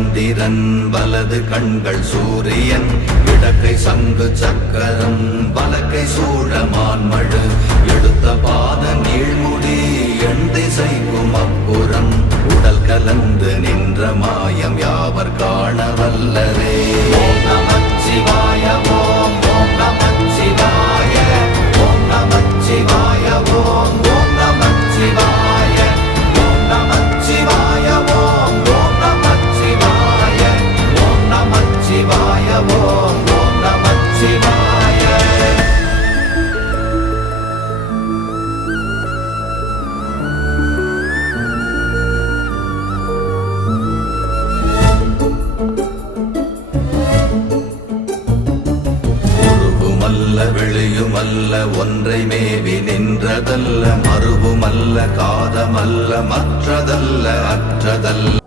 சந்திரன் வலது கண்கள் சூரியன் இடக்கை சங்கு சக்கரம் வலக்கை சூழமான்மழு எடுத்த பாத நீழ்முடி எண் திசைக்கும் அப்புறம் உடல் கலந்து நின்ற மாயம் யாவர் காண வல்லரே. ஓம் நமச்சிவாய ஓம் ஓம் நமச்சிவாய ஓம் நமச்சிவாய ஓம் ஓம் நமச்சிவாய ஓம் நமச்சிவாய ஓம் ஓம் நமச்சிவாய ஓம் நமச்சிவாய ஓம் ஓம் நமச்சிவாய. வெளியுமல்ல ஒன்றை மேவி நின்றதல்ல மறுவுமல்ல காதமல்ல மற்றதல்ல அற்றதல்ல